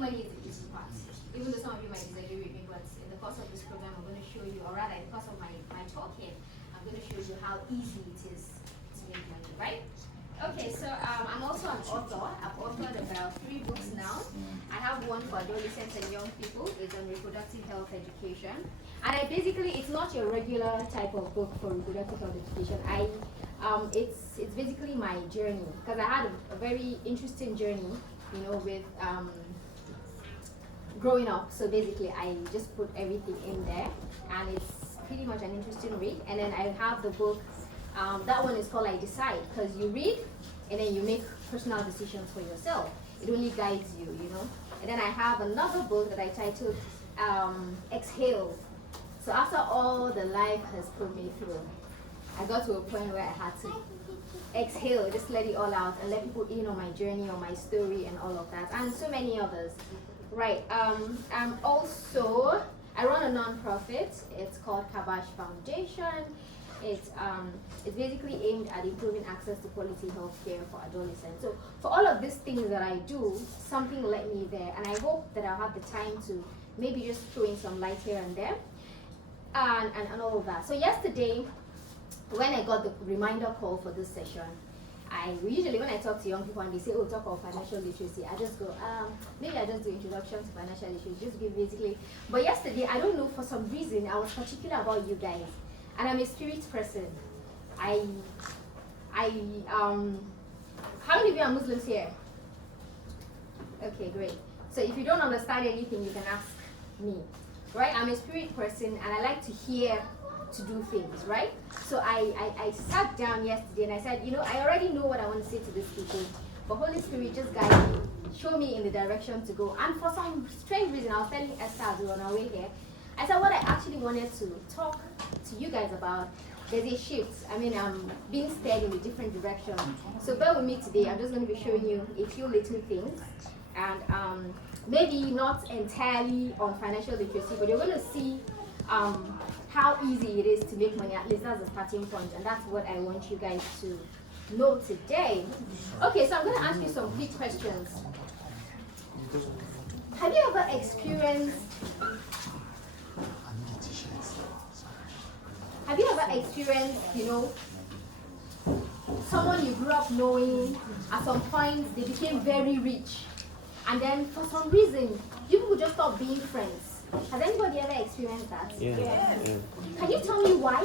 making money is the easy part. Even though some of you might disagree with me, but in the course of this program, I'm going to show you, or rather, in the course of my talk here, I'm going to show you how easy it is to make money, right? Okay, so I'm also an author. I've authored about 3 books now. I have one for adolescents and young people. It's on reproductive health education. And it's not your regular type of book for reproductive health education. It's basically my journey, because I had a very interesting journey, you know, with growing up. So basically, I just put everything in there, and it's pretty much an interesting read. And then I have the book. That one is called I Decide, because you read and then you make personal decisions for yourself. It only guides you, you know. And then I have another book that I titled Exhale. So after all the life has put me through, I got to a point where I had to exhale, just let it all out and let people in on my journey, on my story and all of that, and so many others. Right. Also, I run a non-profit. It's called Kabash Foundation. It's basically aimed at improving access to quality health care for adolescents. So for all of these things that I do, something led me there, and I hope that I'll have the time to maybe just throw in some light here and there, and all of that. So yesterday, when I got the reminder call for this session, usually when I talk to young people and they say, oh, talk about financial literacy, I just go, maybe I just do introduction to financial literacy, just give basically. But yesterday, I don't know, for some reason, I was particular about you guys. And I'm a spirit person. How many of you are Muslims here? Okay, great. So if you don't understand anything, you can ask me, right? I'm a spirit person, and I like to hear to do things, right? So I sat down yesterday and I said, you know, I already know what I want to say to these people, but Holy Spirit, just guide me, show me in the direction to go. And for some strange reason, I was telling Esther as we were on our way here, I said what I actually wanted to talk to you guys about, there's a shift. I mean, I'm being steered in a different direction. So bear with me today. I'm just going to be showing you a few little things, and maybe not entirely on financial literacy, but you're going to see how easy it is to make money. At least that's the starting point, and that's what I want you guys to know today. Okay, so I'm going to ask you some quick questions. Have you ever experienced you know, someone you grew up knowing, at some point they became very rich, and then for some reason you people just stop being friends? Has anybody ever experienced that? Yeah. Can you tell me why?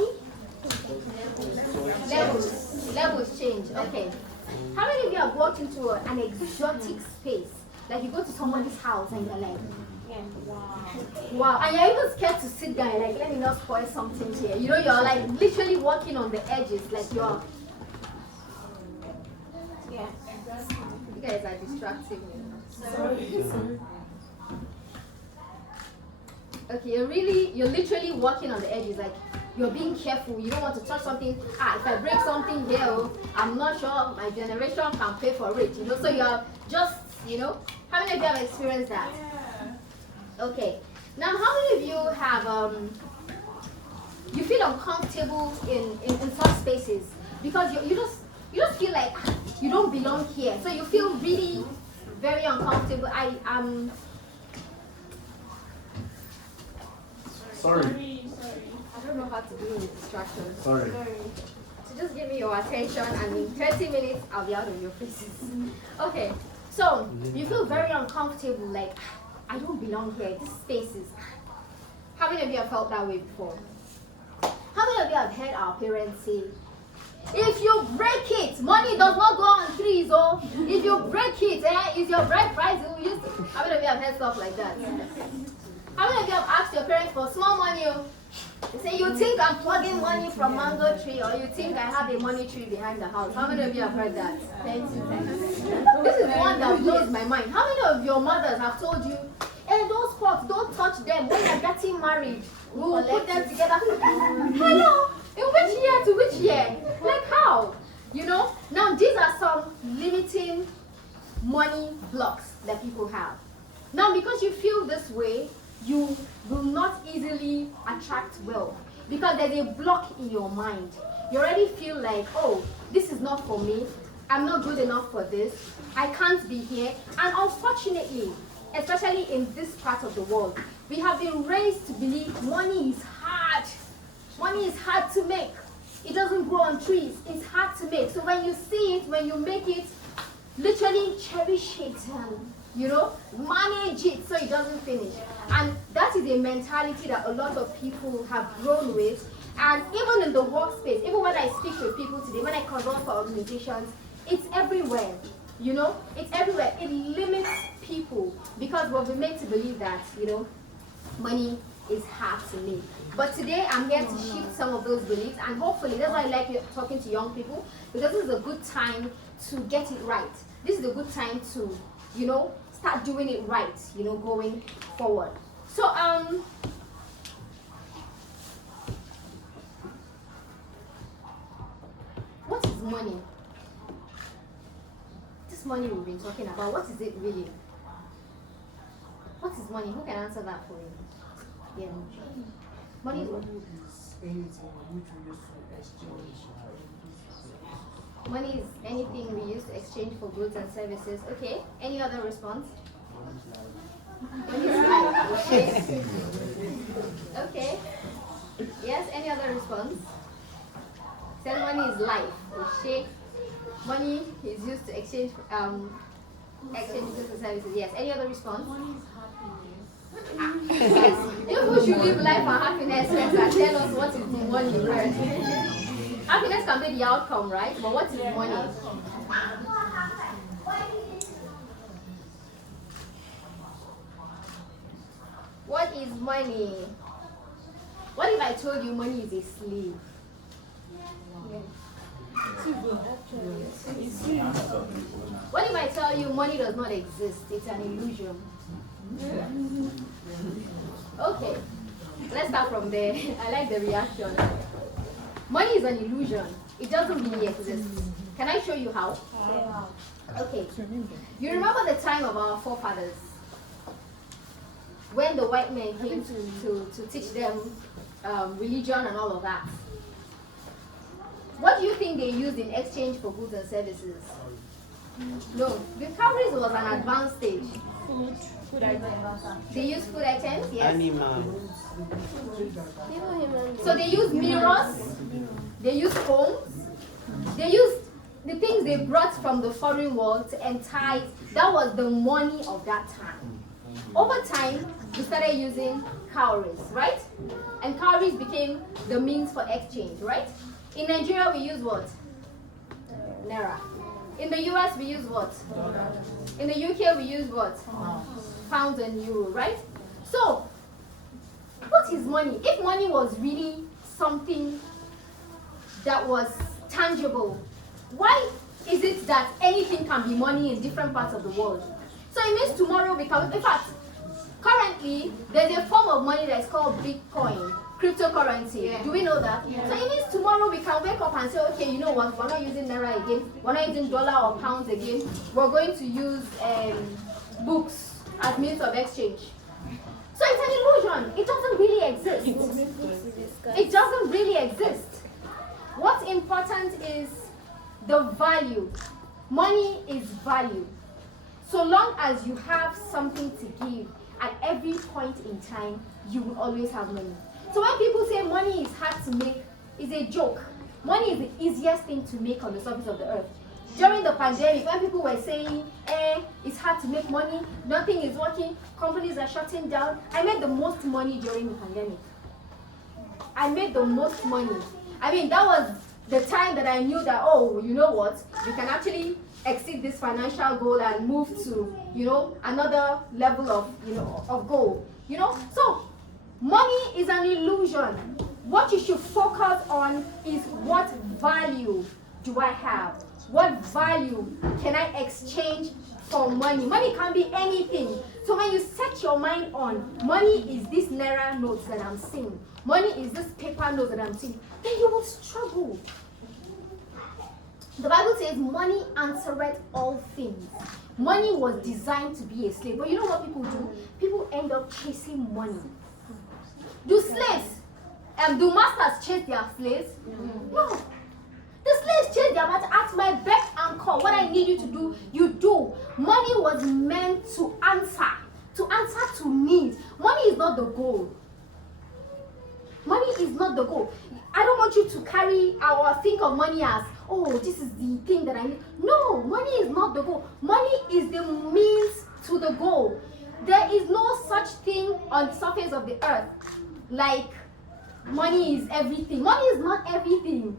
Levels change. Okay. How many of you have walked into an exotic space? Like you go to someone's house and you're like, wow, and you're even scared to sit down, like, let me not spoil something here. You know, you're like literally walking on the edges, like you're. Yeah. You guys are distracting me. Sorry. Okay, you're literally walking on the edges, like you're being careful. You don't want to touch something. If I break something here, I'm not sure my generation can pay for it. You know, so you're just, you know. How many of you have experienced that? Okay. Now, how many of you have you feel uncomfortable in such spaces because you just feel like you don't belong here, so you feel really very uncomfortable. Sorry. I don't know how to deal with distractions. Sorry. So just give me your attention, and in 30 minutes I'll be out of your faces. Okay. So you feel very uncomfortable, like I don't belong here. This space is. How many of you have felt that way before? How many of you have heard our parents say, if you break it, money does not go on trees, oh. If you break it, is your bride price? How many of you have heard stuff like that? How many of you have asked your parents for small money? Oh? They say, you think I'm plugging money from mango tree, or you think I have a money tree behind the house? How many of you have heard that? This is the one that blows my mind. How many of your mothers have told you, hey, those pots, don't touch them. When you're getting married, we will put them together. Hello? In which year to which year? Like how? You know? Now, these are some limiting money blocks that people have. Now, because you feel this way, you will not easily attract wealth because there's a block in your mind. You already feel like, oh, this is not for me. I'm not good enough for this. I can't be here. And unfortunately, especially in this part of the world, we have been raised to believe money is hard. Money is hard to make. It doesn't grow on trees. It's hard to make. So when you see it, when you make it, literally cherish it and, manage it so it doesn't finish. And that is a mentality that a lot of people have grown with. And even in the workspace, even when I speak with people today, when I consult for organizations, it's everywhere. It's everywhere. It limits people because we've been made to believe that, money is hard to make. But today I'm here to shift some of those beliefs, and hopefully that's why I like talking to young people, because this is a good time to get it right. This is a good time to, start doing it right, going forward. So what is money? This money we've been talking about, what is it really? What is money? Who can answer that for you? Yeah. Money is what? Money is anything we use to exchange for goods and services. Okay. Any other response? Money is life. Okay. Okay. Yes. Any other response? Said money is life. Okay. Money is used to exchange goods and services. Yes. Any other response? Money is happiness. Yes. People should live life and happiness first and tell us what is money first. Happiness can be the outcome, right? But what is money? What is money? What if I told you money is a slave? What if I tell you money does not exist? It's an illusion. Okay, let's start from there. I like the reaction. Money is an illusion. It doesn't really exist. Can I show you how? Okay. You remember the time of our forefathers? When the white men came to teach them religion and all of that. What do you think they used in exchange for goods and services? No, the cowries was an advanced stage. Food items. They use food items, yes. Animals. So they use mirrors, they use combs, they used the things they brought from the foreign world to entice. That was the money of that time. Over time, we started using cowries, right? And cowries became the means for exchange, right? In Nigeria, we use what? Naira. In the US, we use what? In the UK, we use what? Pounds and euro, right? So, what is money? If money was really something that was tangible, why is it that anything can be money in different parts of the world? So it means tomorrow we can, in fact, currently there's a form of money that's called Bitcoin, cryptocurrency. Yeah. Do we know that? Yeah. So it means tomorrow we can wake up and say, okay, you know what, we're not using Naira again, we're not using dollar or pounds again, we're going to use books as means of exchange. So it's an illusion. It doesn't really exist. It doesn't really exist. What's important is the value. Money is value. So long as you have something to give at every point in time, you will always have money. So when people say money is hard to make, it's a joke. Money is the easiest thing to make on the surface of the earth. During the pandemic, when people were saying, it's hard to make money, nothing is working, companies are shutting down, I made the most money during the pandemic. I made the most money. I mean, that was the time that I knew that, oh, you know what, we can actually exceed this financial goal and move to, another level of, of goal. So money is an illusion. What you should focus on is what value do I have? What value can I exchange for money? Money can be anything. So when you set your mind on money is this Naira notes that I'm seeing, money is this paper note that I'm seeing, then you will struggle. The Bible says money answereth all things. Money was designed to be a slave. But you know what people do? People end up chasing money. Do slaves, do masters chase their slaves? No. The slaves chase their master at my beck and call. What I need you to do, you do. Money was meant to answer not the goal. Money is not the goal. I don't want you to carry or think of money as, oh, this is the thing that I need. No, money is not the goal. Money is the means to the goal. There is no such thing on the surface of the earth like money is everything. Money is not everything.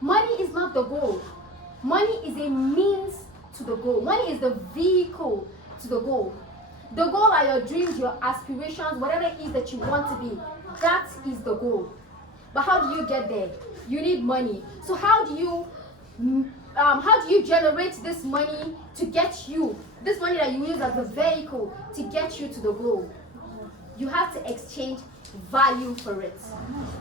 Money is not the goal. Money is a means to the goal. Money is the vehicle to the goal. The goal are your dreams, your aspirations, whatever it is that you want to be. That is the goal. But how do you get there? You need money. So how do you generate this money to get you, this money that you use as a vehicle to get you to the goal? You have to exchange value for it.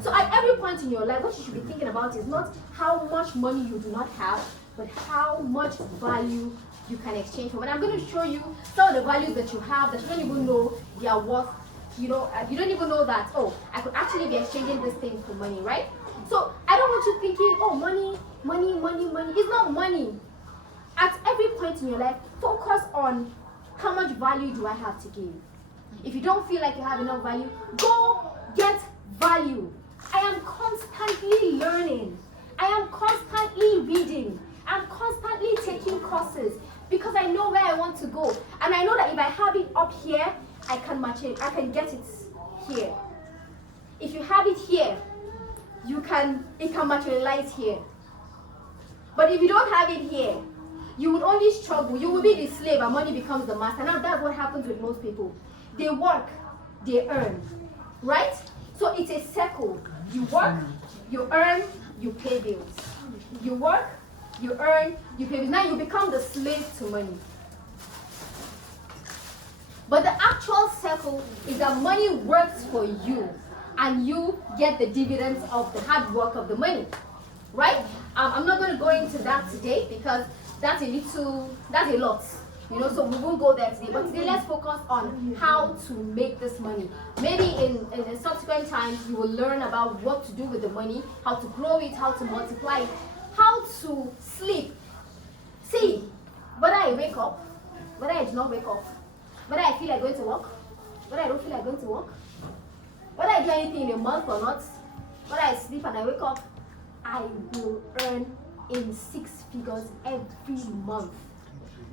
So at every point in your life, what you should be thinking about is not how much money you do not have, but how much value you can exchange for. But I'm going to show you some of the values that you have that you don't even know they are worth. You don't even know that, oh, I could actually be exchanging this thing for money, right? So I don't want you thinking, oh, money. It's not money. At every point in your life, focus on how much value do I have to give. If you don't feel like you have enough value, go get value. I am constantly learning. I am constantly reading. I'm constantly taking courses because I know where I want to go. And I know that if I have it up here, I can match it. I can get it here. If you have it here, it can materialize here. But if you don't have it here, you would only struggle. You will be the slave and money becomes the master. Now that's what happens with most people. They work, they earn, right? So it's a circle. You work, you earn, you pay bills. You work, you earn, you pay bills. Now you become the slave to money. But the actual circle is that money works for you and you get the dividends of the hard work of the money, right? I'm not going to go into that today because that's a lot. So we won't go there today. But today, let's focus on how to make this money. Maybe in the subsequent times, you will learn about what to do with the money, how to grow it, how to multiply it, how to sleep. See, whether I wake up, whether I do not wake up, whether I feel like going to work, whether I don't feel like going to work, whether I do anything in a month or not, whether I sleep and I wake up, I will earn in 6 figures every month.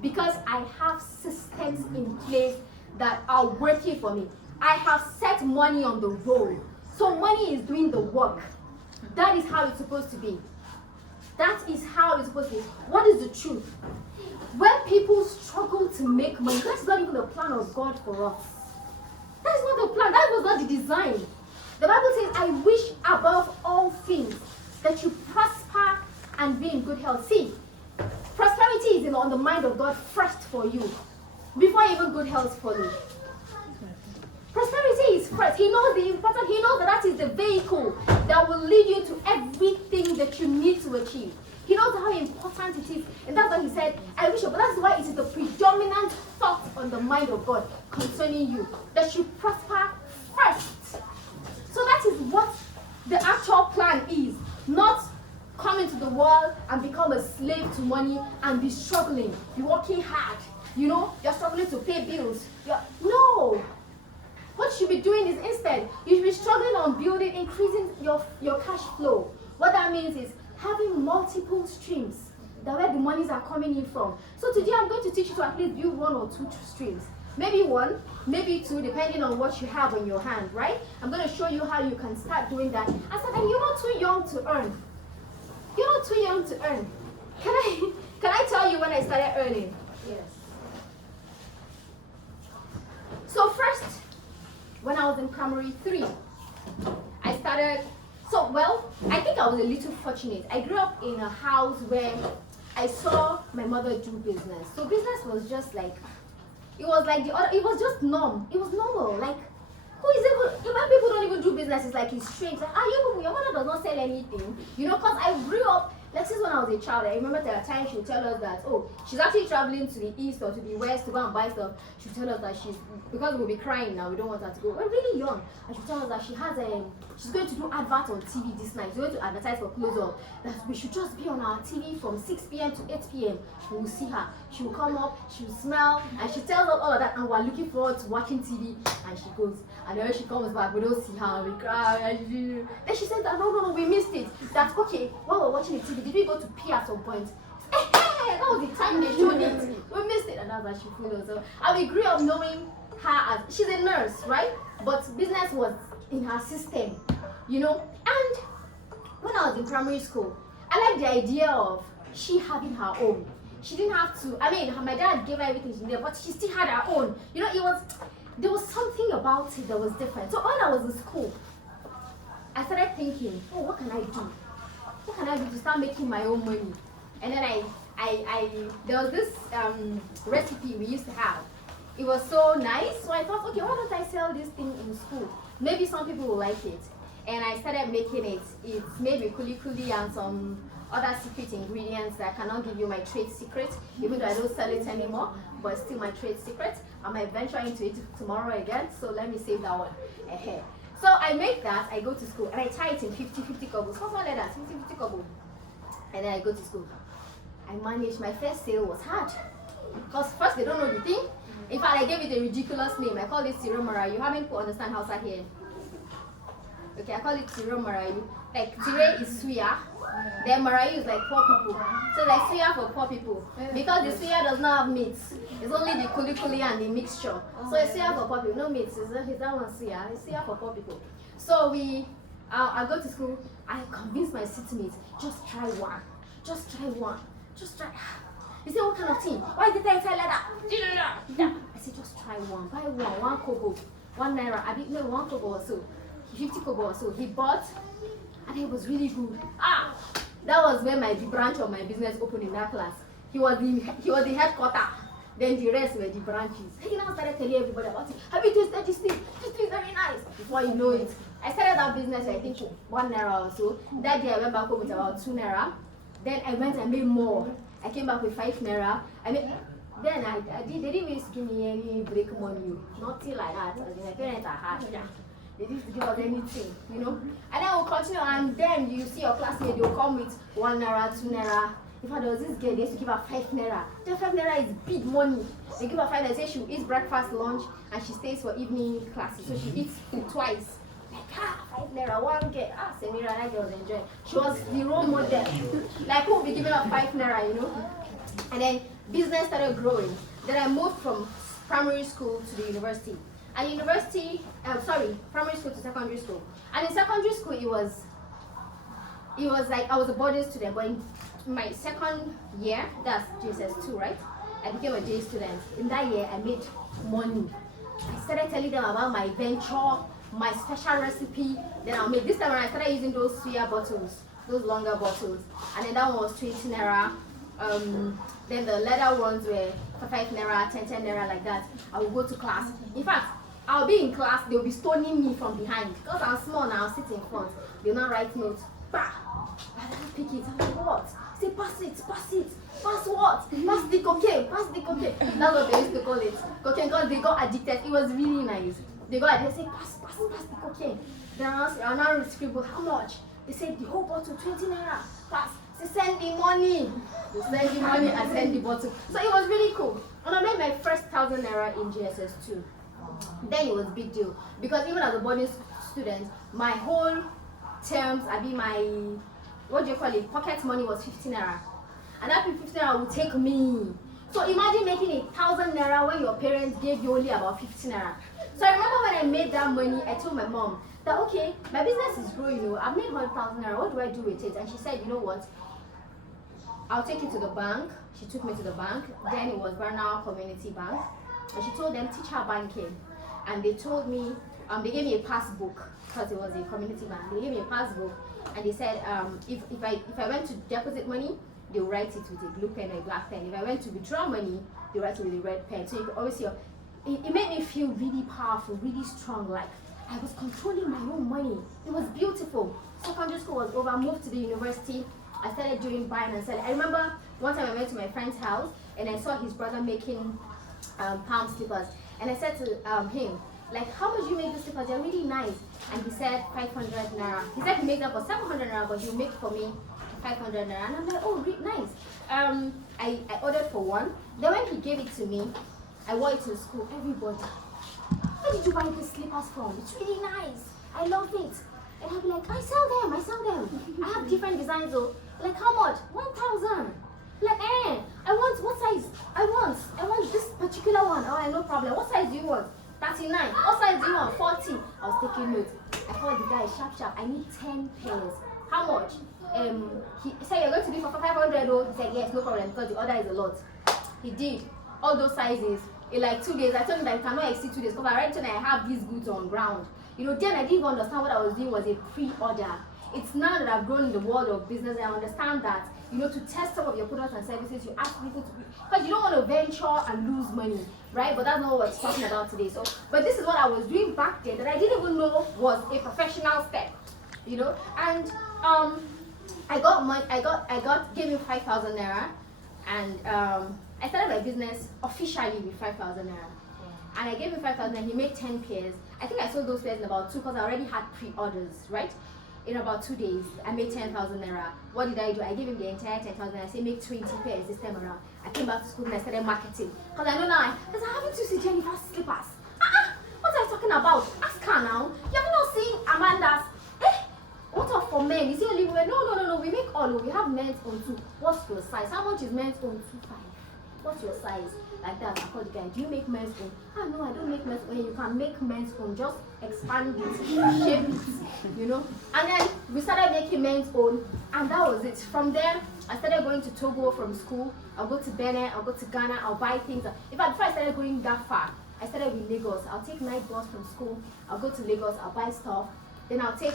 Because I have systems in place that are working for me. I have set money on the roll. So money is doing the work. That is how it's supposed to be. That is how it's supposed to be. What is the truth? When people struggle to make money, that's not even the plan of God for us. That is not the plan. That was not the design. The Bible says, I wish above all things that you prosper and be in good health. See, prosperity is on the mind of God first for you, before even good health follows. Prosperity is first. He knows the important. He knows that is the vehicle that will lead you to everything that you need to achieve. He knows how important it is, and that's why he said, I wish, but that's why it is the predominant thought on the mind of God concerning you, that you prosper first. So that is what the actual plan is, not come into the world and become a slave to money and be struggling, be working hard. You're struggling to pay bills. No. What you should be doing is instead, you should be struggling on building, increasing your cash flow. What that means is having multiple streams that where the monies are coming in from. So today I'm going to teach you to at least build 1 or 2 streams. Maybe 1, maybe 2, depending on what you have on your hand, right? I'm going to show you how you can start doing that. I said, and you're not too young to earn. You're not too young to earn. Can I tell you when I started earning? Yes. So first, when I was in primary 3, I started. I think I was a little fortunate. I grew up in a house where I saw my mother do business. So business was just like, it was just norm. It was normal. Like, who is even, when people don't even do business, it's like it's strange. Like, your mother does not sell anything. Because I grew up, like since when I was a child, I remember there are times she would tell us that, oh, she's actually traveling to the east or to the west to go and buy stuff. She would tell us that because we'll be crying now, we don't want her to go. We're really young. And she would tell us that she's going to do advert on TV this night. She's going to advertise for Close Up. That we should just be on our TV from 6 p.m. to 8 p.m. We will see her. She will come up, she will smell, and she tells us all of that. and we're looking forward to watching TV. And she goes, and then when she comes back, we don't see her, we cry. And then she says that no, we missed it. That's okay. While we're watching the TV, did we go to pee at some point? That was the time they showed it. We missed it, and that's why she fooled us. So, and we grew up knowing her as, she's a nurse, right? But business was in her system, you know. And when I was in primary school, I liked the idea of she having her own. She didn't have to, I mean, my dad gave her everything she needed, but she still had her own. You know, there was something about it that was different. So when I was in school, I started thinking, oh, what can I do? What can I do to start making my own money? And then there was this recipe we used to have. It was so nice, so I thought, okay, why don't I sell this thing in school? Maybe some people will like it. And I started making it. It's made with kuli and some other secret ingredients that I cannot give you my trade secret, even though I don't sell it anymore, but still my trade secret. I might venture into it tomorrow again, so let me save that one ahead. So I make that, I go to school, and I tie it in 50-50 kobo. Something like that, 50-50 kobo. And then I go to school. I managed, my first sale was hard. Because first they don't know the thing. In fact, I gave it a ridiculous name. I call it Siro Marayu. How many people understand Hausa here? Okay, I call it Siro Marayu. Like, Tire is Suya, then Marayu is like poor people. So like Suya for poor people. Because the Suya does not have meat. It's only the kuli and the mixture. So it's Suya for poor people. No meat. Is that one Suya? It's Suya for poor people. So I go to school. I convince my seatmates, just try one. Just try one. Just try. He said, what kind of thing? Why did I say like that? I said, just try one. Buy one kobo. 1 naira. I didn't know 1 kobo or so. 50 kobo or so. He bought, and it was really good. That was when the branch of my business opened in that class. He was the headquarter. Then the rest were the branches. He now started telling everybody about it. Have you tasted this thing? This thing is very nice. Before you know it, I started that business, I think, 1 naira or so. That day I went back home with about 2 naira. Then I went and made more. I came back with 5 naira. Then they didn't used to give me any break money. Nothing like that. My parents are hard. They didn't give us anything, you know. And then we'll continue, and then you see your classmate, they'll come with 1 naira, 2 naira. In fact, there was this girl, they used to give her 5 naira. Then 5 naira is big money. They give her 5 naira, say she eats breakfast, lunch, and she stays for evening classes. So she eats food twice. Like, 5 naira, one girl. Samira, that girl was enjoying. She was the role model. Like, who will be giving her 5 naira, you know? And then business started growing. Then I moved from primary school to the university. And primary school to secondary school. And in secondary school, it was like I was a boarding student, but in my second year, that's JSS2, right? I became a J student. In that year, I made money. I started telling them about my venture, my special recipe. Then I'll make, this time around, I started using those Suya bottles, those longer bottles. And then that one was 20 naira. Then the leather ones were for 5 naira, 10 naira, like that. I would go to class. In fact, I'll be in class, they'll be stoning me from behind. Because I'm small now, I'll sit in front. They'll not write notes. Bah! I don't pick it. I'm like, what? Say, pass it. Pass what? Pass the cocaine. That's what they used to call it. Cocaine, because they got addicted. It was really nice. They got addicted. They say, pass the cocaine. Then I'll now scribble, how much? They said, the whole bottle, 20 naira. Pass. They send the money. They send the money and send the bottle. So it was really cool. And I made my first 1,000 naira in GSS2. Then it was a big deal. Because even as a boarding student, my whole terms, pocket money was 15 naira. And that 15 naira would take me. So imagine making 1,000 naira when your parents gave you only about 15 naira. So I remember when I made that money, I told my mom that, okay, my business is growing, you know, I've made 1,000 naira, what do I do with it? And she said, you know what, I'll take it to the bank. She took me to the bank. Then it was Bernal Community Bank. And she told them, teach her banking. And they told me, they gave me a passbook, because it was a community bank. They gave me a passbook, and they said, if I went to deposit money, they'll write it with a blue pen or a black pen. If I went to withdraw money, they'll write it with a red pen. So you could always see, it made me feel really powerful, really strong, like I was controlling my own money. It was beautiful. Secondary school was over, moved to the university. I started doing buying and selling. I remember one time I went to my friend's house, and I saw his brother making palm slippers. And I said to him, like, how much do you make these slippers? They're really nice. And he said 500 naira. He said he made them for 700 naira, but he'll make for me 500 naira. And I'm like, oh, really nice. I ordered for one. Then when he gave it to me, I wore it to school. Everybody, where did you buy these slippers from? It's really nice. I love it. And I'll be like, I sell them. I have different designs though. Like how much? 1,000. Like, I want, what size? I want this particular one. Oh, no problem. What size do you want? 39. What size do you want? 40. I was taking notes. I called the guy, sharp. I need 10 pairs. How much? He said, you're going to do for 500 though? He said, yes, no problem, because the order is a lot. He did. All those sizes. In like 2 days, I told him that I cannot exceed 2 days, because I already told him I have these goods on ground. You know, then I didn't even understand what I was doing was a pre-order. It's now that I've grown in the world of business, I understand that, you know, to test some of your products and services, you ask people to, because you don't want to venture and lose money, right? But that's not what we're talking about today. So, but this is what I was doing back then that I didn't even know was a professional step, you know. And I got money. Gave me 5,000 naira, and I started my business officially with 5,000 naira. And I gave him 5,000 and he made 10 pairs. I think I sold those pairs in about 2 because I already had pre-orders, right? In about 2 days, I made 10,000 naira. What did I do? I gave him the entire 10,000. I said, make 20 pairs this time around. I came back to school and I started marketing. Because I know now, because I haven't seen Jennifer's slippers. What are you talking about? Ask her now. You haven't not seen Amanda's. What are for men? You see only women? No. We make all. We have men's on too. What's your size? How much is men's on? 2.5. What's your size? Like that. I called the guy. Do you make men's own? No, I don't make men's own. You can make men's own. Just expand it, shape it, you know. And then we started making men's own, and that was it. From there, I started going to Togo from school. I'll go to Benin. I'll go to Ghana. I'll buy things. In fact, before I started going that far, I started with Lagos. I'll take night bus from school. I'll go to Lagos. I'll buy stuff. Then I'll take.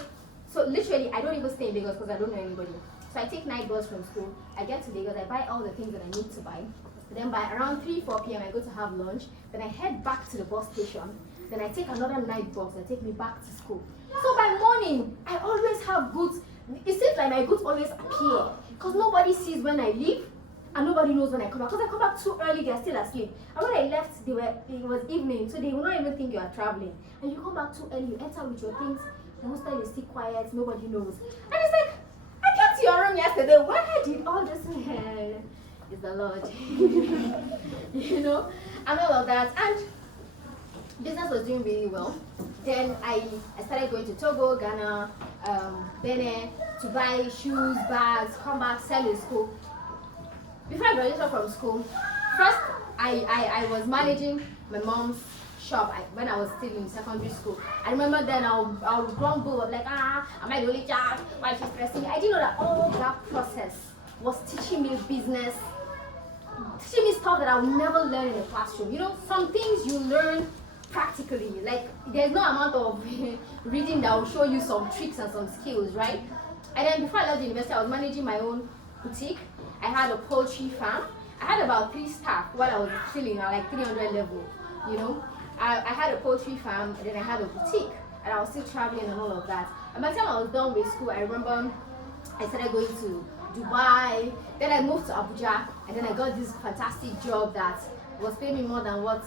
So literally, I don't even stay in Lagos because I don't know anybody. So I take night bus from school. I get to Lagos. I buy all the things that I need to buy. Then by around 3-4 p.m. I go to have lunch. Then I head back to the bus station. Then I take another night bus that take me back to school. So by morning, I always have goods. It seems like my goods always appear because nobody sees when I leave and nobody knows when I come back. Because I come back too early, they're still asleep. And when I left, it was evening, so they will not even think you are traveling. And you come back too early, you enter with your things. The hostel is still quiet, nobody knows. And it's like, I came to your room yesterday. Where did all this is the Lord? You know, and all of that. And business was doing really well. Then I started going to Togo, Ghana, Benin to buy shoes, bags, come back, sell in school. Before I graduated from school, first I was managing my mom's shop when I was still in secondary school. I remember then I would grumble of like, am I the only child? Why is she stressing me? I didn't know that all that process was teaching me business, teaching me stuff that I would never learn in the classroom. You know, some things you learn practically. Like, there's no amount of reading that will show you some tricks and some skills, right? And then before I left the university, I was managing my own boutique. I had a poultry farm. I had about 3 staff while I was still in like 300 level, you know. I had a poultry farm, and then I had a boutique, and I was still traveling and all of that. And by the time I was done with school, I remember I started going to Dubai, then I moved to Abuja, and then I got this fantastic job that was paying me more than what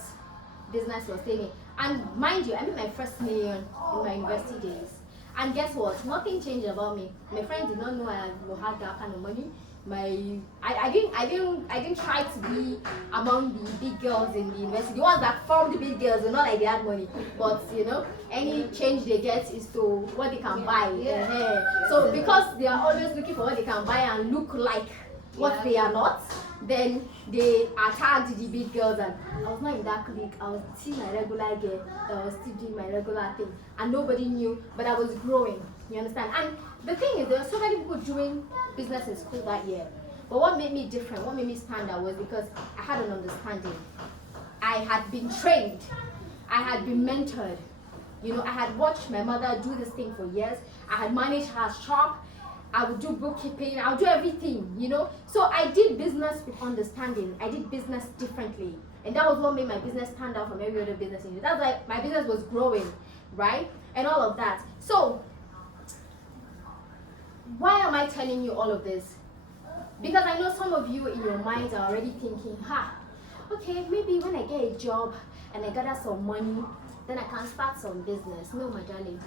business was paying me. And mind you, I made my first million in my university days. And guess what? Nothing changed about me. My friends did not know I had that kind of money. I didn't try to be among the big girls in the university. The ones that formed the big girls were not like they had money, but you know, any change they get is to what they can buy. So because they are always looking for what they can buy and look like what they are not, then they are tagged the big girls. And I was not in that clique. I was still my regular girl. I was still doing my regular thing, and nobody knew, but I was growing. You understand? And the thing is, there were so many people doing business in school that year. But what made me different, what made me stand out was because I had an understanding. I had been trained. I had been mentored. You know, I had watched my mother do this thing for years. I had managed her shop. I would do bookkeeping. I would do everything, you know. So I did business with understanding. I did business differently. And that was what made my business stand out from every other business in it. That's why my business was growing, right? And all of that. So, why am I telling you all of this? Because I know some of you in your minds are already thinking, okay, maybe when I get a job and I gather some money, then I can start some business. No, my darling.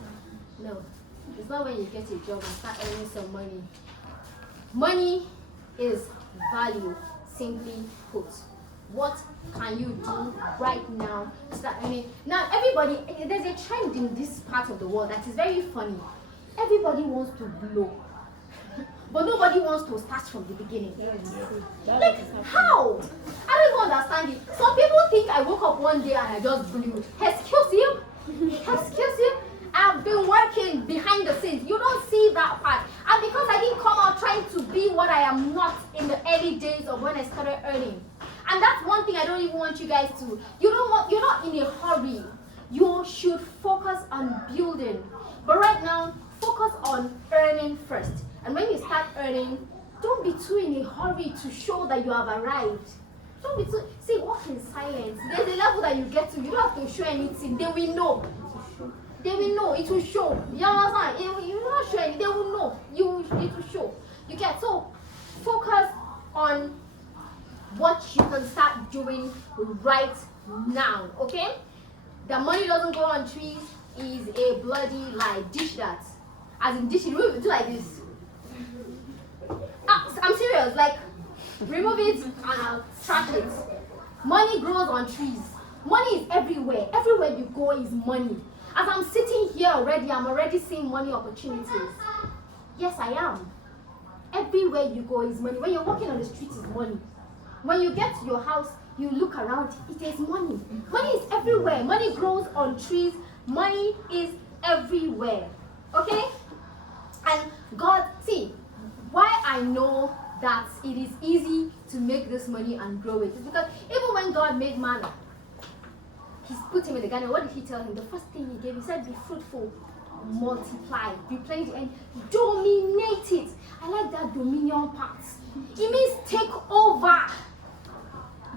No. It's not when you get a job and start earning some money. Money is value, simply put. What can you do right now to start earning? Now, everybody, there's a trend in this part of the world that is very funny. Everybody wants to blow, but nobody wants to start from the beginning. Like, how? I don't even understand it. Some people think I woke up one day and I just blew. Excuse you? Excuse you? I've been working behind the scenes. You don't see that part. And because I didn't come out trying to be what I am not in the early days of when I started earning. And that's one thing I don't even want you guys to. You're not in a hurry. You should focus on building. But right now, focus on earning first. And when you start earning, don't be too in a hurry to show that you have arrived. Don't be too, see, walk in silence. There's a level that you get to, you don't have to show anything. They will know. They will know, it will show. You understand? You will not show anything, they will know. It will show. You get, so focus on what you can start doing right now, okay? The money doesn't grow on trees is a bloody lie. Dish that. As in dish it, remove it, do like this. I'm serious, like, remove it and I'll trash it. Money grows on trees. Money is everywhere. Everywhere you go is money. As I'm sitting here already, I'm already seeing money opportunities. Yes, I am. Everywhere you go is money. When you're walking on the street, is money. When you get to your house, you look around, it is money. Money is everywhere. Money grows on trees. Money is everywhere. Okay? And God, see, why I know that it is easy to make this money and grow it is because even when God made man, He's put him in the garden. What did He tell him? The first thing He gave, He said, be fruitful, multiply, replenish, and dominate it. I like that dominion part. It means take over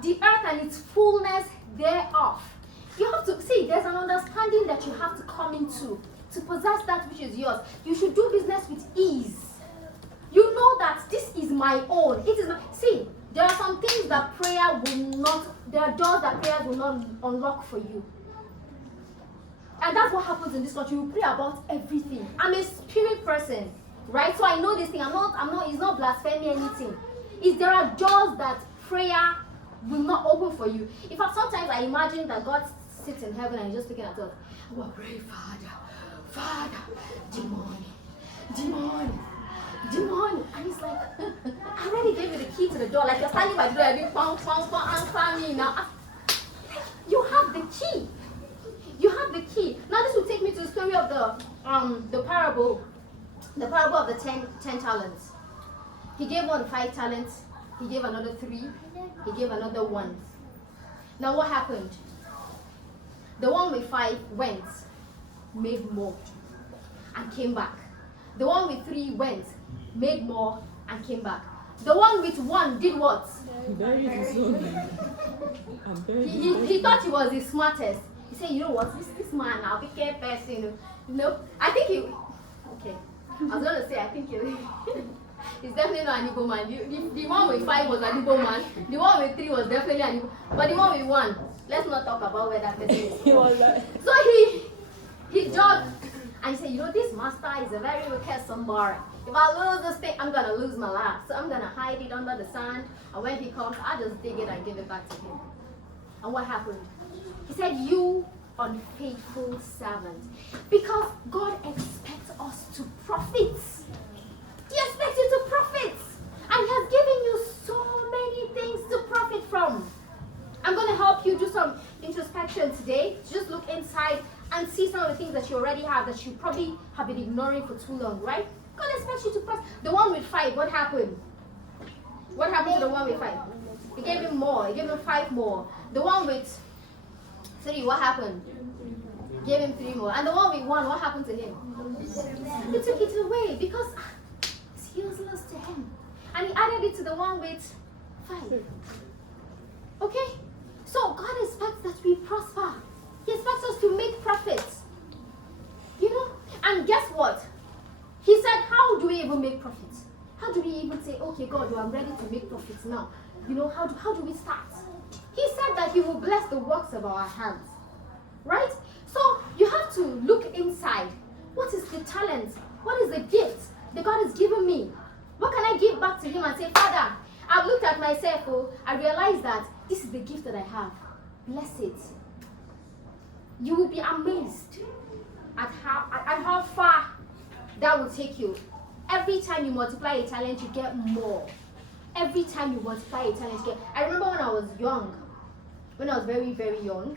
the earth and its fullness thereof. You have to see, there's an understanding that you have to come into to possess that which is yours. You should do business with ease. You know that this is my own. It is my, see, there are some things that prayer will not, there are doors that prayer will not unlock for you. And that's what happens in this country. You pray about everything. I'm a spirit person, right? So I know this thing. It's not blasphemy anything. There are doors that prayer will not open for you. In fact, sometimes I imagine that God sits in heaven and He's just looking at us. Oh, pray, Father, demon. And He's like, I already gave you the key to the door. Like you're standing by the door, and you answer me now. You have the key. You have the key. Now this will take me to the story of the parable of the 10 talents. He gave one 5 talents. He gave another 3. He gave another 1. Now what happened? The one with 5 went, made more, and came back. The one with 3 went, made more, and came back. The one with 1 did what? He thought he was the smartest. He said, you know what, this man, I'll be care person. No, I think he, okay. I was going to say, I think he's definitely not an Igbo man. The one with 5 was an Igbo man. The one with 3 was definitely an Igbo. But the one with 1, let's not talk about where that person is. So he jogged and he said, you know, this master is a very wicked somebody. If I lose this thing, I'm going to lose my life. So I'm going to hide it under the sand. And when he comes, I just dig it and give it back to him. And what happened? He said, you unfaithful servant. Because God expects us to profit. He expects you to profit. And He has given you so many things to profit from. I'm going to help you do some introspection today. Just look inside and see some of the things that you already have that you probably have been ignoring for too long, right? God expects you to profit. The one with 5, what happened? What happened to the one with 5? He gave him more. He gave him 5 more. The one with 3, what happened? He gave him 3 more. And the one with 1, what happened to him? He took it away because it's useless to him. And he added it to the one with 5. Okay? So God expects that we prosper. He expects us to make profits. You know? And guess what? He said, how do we even make profits? How do we even say, okay, God, I'm ready to make profits now? You know, how do we start? He said that He will bless the works of our hands. Right? So you have to look inside. What is the talent? What is the gift that God has given me? What can I give back to Him and say, Father, I've looked at myself, I realized that this is the gift that I have. Bless it. You will be amazed at how far that will take you. Every time you multiply a talent, you get more. Every time you multiply a talent, you get. I remember when I was young, when I was very, very young,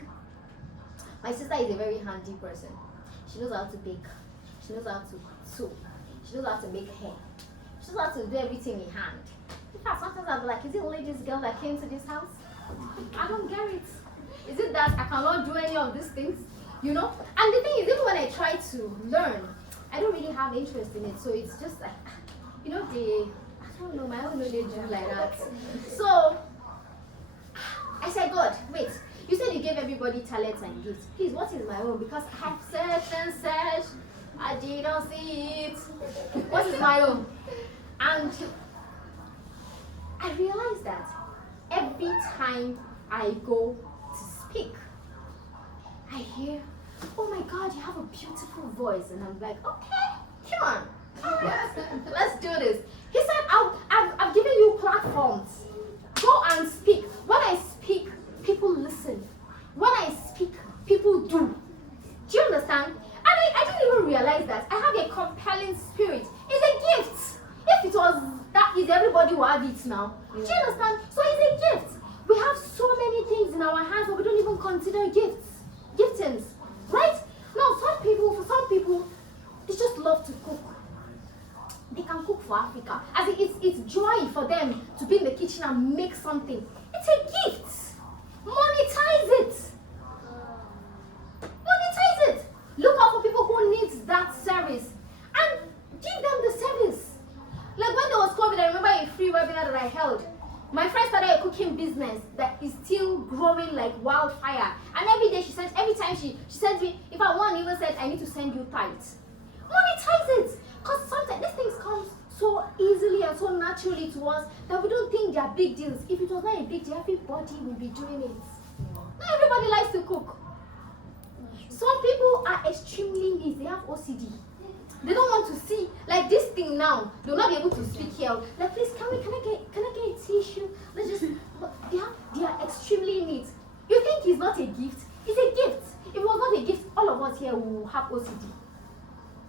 my sister is a very handy person. She knows how to bake. She knows how to sew. She knows how to make hair. She knows how to do everything in hand. In fact, sometimes I'll be like, is it only this girl that came to this house? I don't get it. Is it that I cannot do any of these things? You know? And the thing is, even when I try to learn, I don't really have interest in it. So it's just like, you know, I don't know, my own knowledge is like that. So I said, God, wait, you said you gave everybody talents and gifts. Please, what is my own? Because I have searched and searched. I did not see it. What is my own? And I realized that every time I go to speak, I hear, oh my God, you have a beautiful voice. And I'm like, okay, come on. Let's do this. He said, I've given you platforms. Go and speak. When I speak, people listen. When I speak, people do. Do you understand? And I didn't even realize that. I have a compelling spirit. It's a gift. If it was that easy, everybody would have it now. Do you understand? So it's a gift. We have so many things in our hands, but we don't even consider gifts. Giftings. Right? Now, for some people, they just love to cook. They can cook for Africa. As it's joy for them to be in the kitchen and make something. It's a gift. Monetize it. Monetize it. Look out for people who need that service and give them the service. Like when there was COVID, I remember a free webinar that I held. My friend started a cooking business that is still growing like wildfire. And every day every time she sends me, if I want, even said, I need to send you tithes. Monetize it. Because sometimes these things come so easily and so naturally to us that we don't think they are big deals. If it was not a big deal, everybody will be doing it. Not everybody likes to cook. Some people are extremely neat. They have OCD. They don't want to see like this thing now. They'll not be able to speak here. Like, please, can I get a tissue? Let's just. They are extremely neat. You think it's not a gift? It's a gift. If it was not a gift, all of us here will have OCD.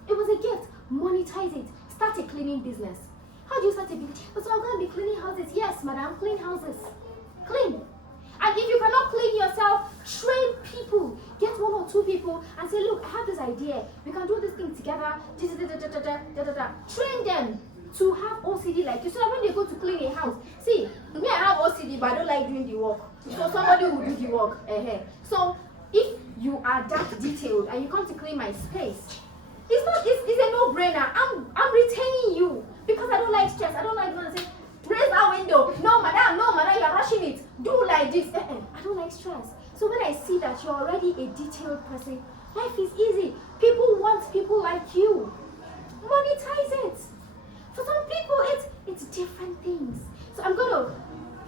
It was a gift. Monetize it. Start a cleaning business. How do you start a business? So I'm going to be cleaning houses. Yes, madam, clean houses. Clean. And if you cannot clean yourself, train people. Get 1 or 2 people and say, look, I have this idea. We can do this thing together. Train them to have OCD like you. So that when they go to clean a house, see, me, I have OCD, but I don't like doing the work. So somebody will do the work. So if you are that detailed and you come to clean my space, it's a no-brainer. I'm retaining you because I don't like stress. I don't like to say, raise that window. No, madam, you're rushing it. Do like this. I don't like stress. So when I see that you're already a detailed person, life is easy. People want people like you. Monetize it. For some people, it's different things. So I'm going to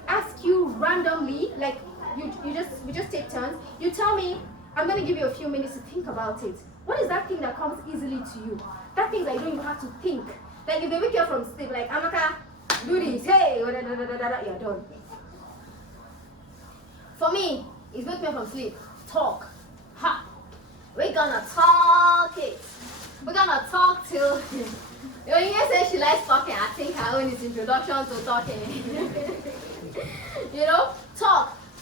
ask you randomly, like we just take turns. You tell me, I'm going to give you a few minutes to think about it. What is that thing that comes easily to you? That thing that you don't even have to think. Like if they wake you up from sleep, like, Amaka, do this, hey, you're done. For me, it's wake me up from sleep. Talk. Ha! We're gonna talk it. We're gonna talk till when you say she likes talking, I think her own is introduction to talking.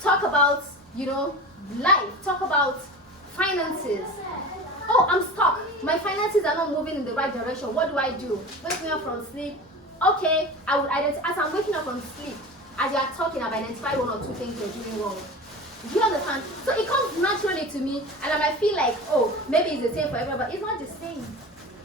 Talk about, life. Talk about finances. Oh, I'm stuck. My finances are not moving in the right direction. What do? Wake me up from sleep. Okay, I would identify as I'm waking up from sleep. As you are talking, I've identified 1 or 2 things you're doing wrong. Do you understand? So it comes naturally to me, and I might feel like, oh, maybe it's the same for everyone, but it's not the same.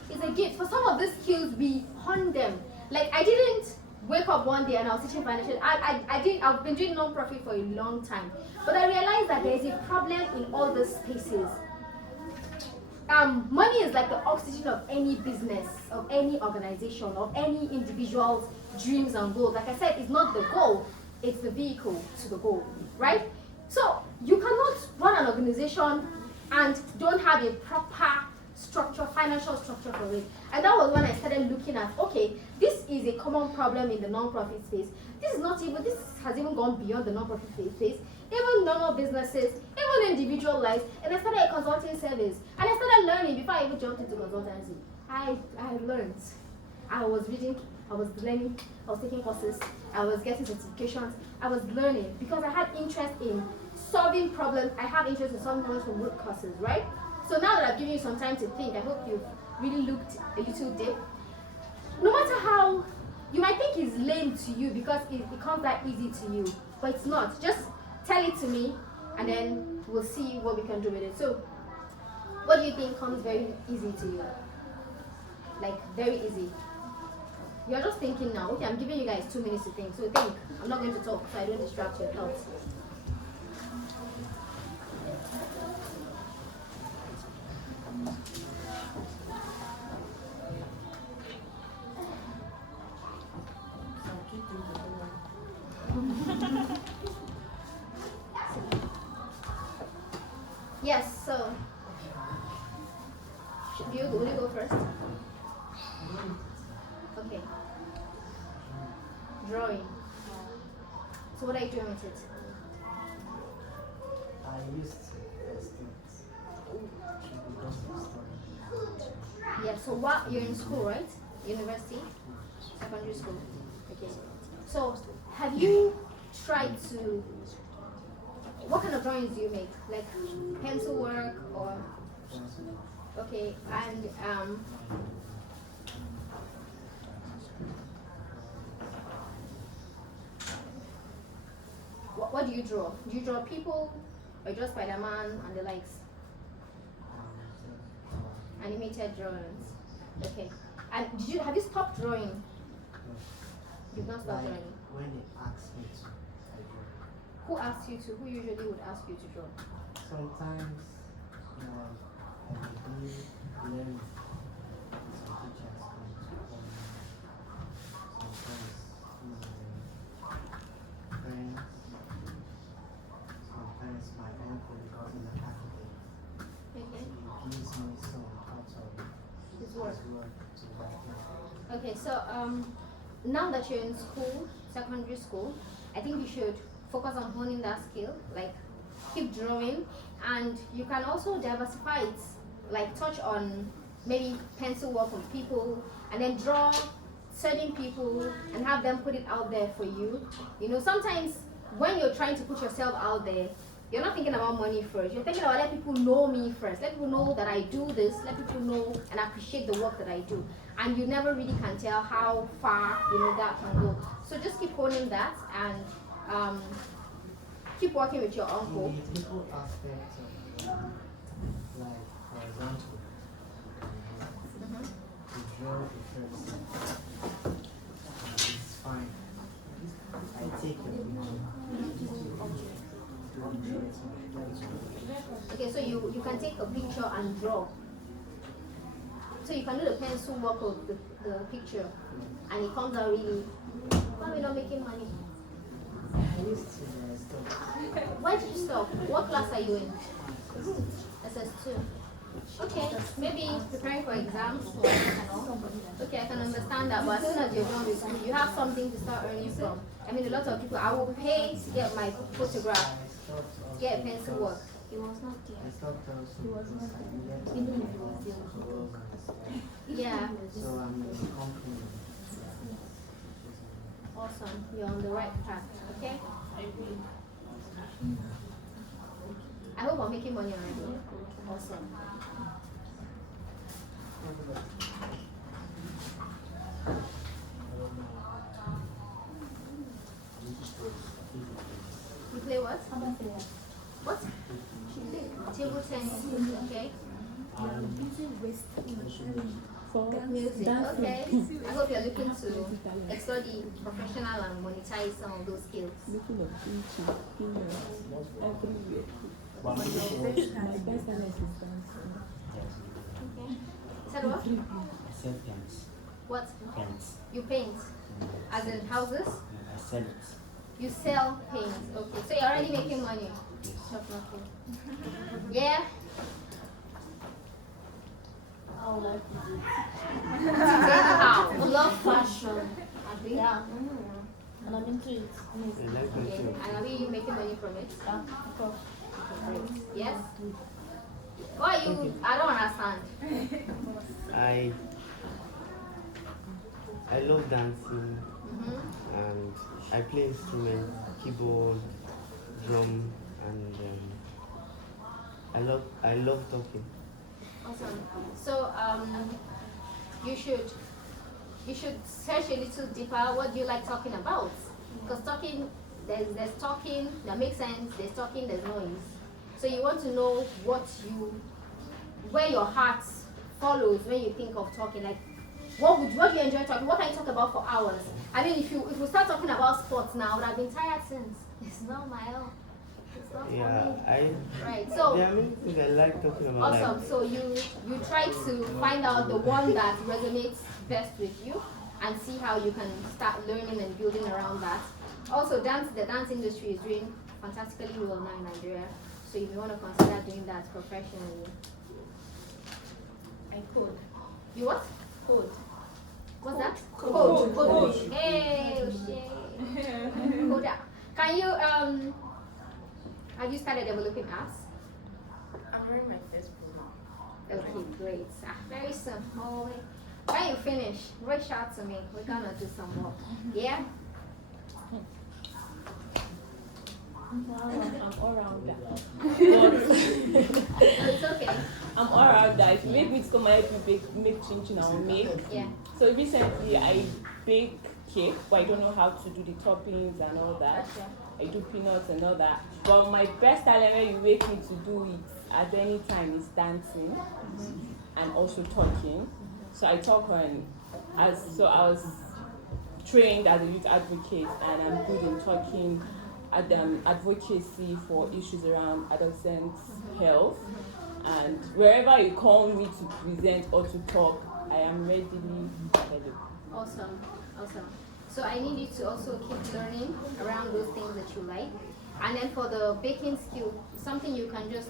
It's a gift. For some of these skills, we hone them. Like I didn't wake up one day and I was teaching financial. I've been doing non-profit for a long time, but I realized that there is a problem in all these spaces. Money is like the oxygen of any business, of any organization, of any individual's dreams and goals. Like I said, it's not the goal, it's the vehicle to the goal, right? So you cannot run an organization and don't have a proper structure, financial structure for it. And that was when I started looking at, okay, this is a common problem in the non-profit space. This has even gone beyond the non-profit space, even normal businesses, even individual lives. And I started a consulting service. And I started learning before I even jumped into consultancy. I learned. I was reading, I was learning, I was taking courses, I was getting certifications, I was learning because I had interest in solving problems. I have interest in solving problems from root causes, right? So now that I've given you some time to think, I hope you've really looked a little deep. No matter how, you might think it's lame to you because it comes that easy to you, but it's not. Just tell it to me and then we'll see what we can do with it. So, what do you think comes very easy to you? Like, very easy. You're just thinking now. Okay, I'm giving you guys 2 minutes to think. So think. I'm not going to talk so I don't distract your thoughts. Yes, so will you go first? Okay. Drawing. So what are you doing with it? I used to because of story. Yeah, so what you're in school, right? University? Secondary school. Okay. So have you tried to, what kind of drawings do you make? Like pencil work or, okay, and what do you draw? Do you draw people or just Spider-Man and the likes? Animated drawings. Okay. And have you stopped drawing? You've not stopped drawing. When they ask me to, I draw. Who asks you to? Who usually would ask you to draw? Sometimes, I will be learning. Some teachers come to call me. Sometimes, friends. Sometimes my uncle, because he's an architect, Okay. he gives me some out of His work. to work. Okay, so now that you're in school, secondary school, I think you should focus on honing that skill, like keep drawing, and you can also diversify it, like touch on maybe pencil work on people, and then draw certain people and have them put it out there for you. You know, sometimes when you're trying to put yourself out there, you're not thinking about money first. You're thinking about let people know me first. Let people know that I do this. Let people know and appreciate the work that I do. And you never really can tell how far that can go. So just keep honing that and keep working with your uncle. The people aspect of, like, for example, to draw a person, it's fine. I take a Okay, so you can take a picture and draw. So you can do the pencil work of the picture and it comes out really. Why are we not making money? I used to stop. Why did you stop? What class are you in? SS2. Okay, maybe preparing for exams or okay, I can understand that, but as soon as you're done with school, you have something to start earning from. I mean, a lot of people, I will pay to get my photograph, get pencil work. It was not there. I stopped also. He was not there. Even if it was there. Yeah, So I'm in the company. awesome. You're on the right path, okay? I hope I'm making money already. Awesome. You play what? What? Table tennis. Okay. Music. Okay. I hope you're looking to study professional and monetize some of those skills. Okay. Said what? I sell pens. What? Pens. You paint? As in houses? I sell it. You sell paint. Okay. So you're already making money. Yes. Yeah. Anyhow, I love fashion. Yeah. And I'm into it. I like that Okay. too. And are we making money from it? Yeah, of course. Yes? Why you? I don't understand. I love dancing Mm-hmm. and I play instruments, keyboard, drum, and I love talking. Awesome. So you should search a little deeper. What do you like talking about? Because talking, there's talking that makes sense. There's talking, there's noise. So you want to know where your heart follows when you think of talking. Like, what do you enjoy talking? What can you talk about for hours? I mean, if we start talking about sports now, I would have been tired since. It's not my own. It's not for me. Right. So. There are many things I like talking about. Awesome. So you try to find out the one that resonates best with you and see how you can start learning and building around that. Also, the dance industry is doing fantastically well now in Nigeria. So you may want to consider doing that professionally. I code. You what? Code. What's that? Code. Code. Hey, Oshay. Code. Can you have you started developing apps? I'm wearing my first program. Okay, great. Very simple. When you finish, reach out to me. We're gonna do some work. Yeah? I'm all around that. It's okay. I'm all around that. If you make me to come and help you make chin chin, I will make. Yeah. So recently I bake cake, but I don't know how to do the toppings and all that. Gotcha. I do peanuts and all that. But my best talent when you wake me to do it at any time is dancing and also talking. So I talk I was trained as a youth advocate and I'm good in talking advocacy for issues around adolescent health. And wherever you call me to present or to talk, I am readily available. Awesome. So I need you to also keep learning around those things that you like. And then for the baking skill, something you can just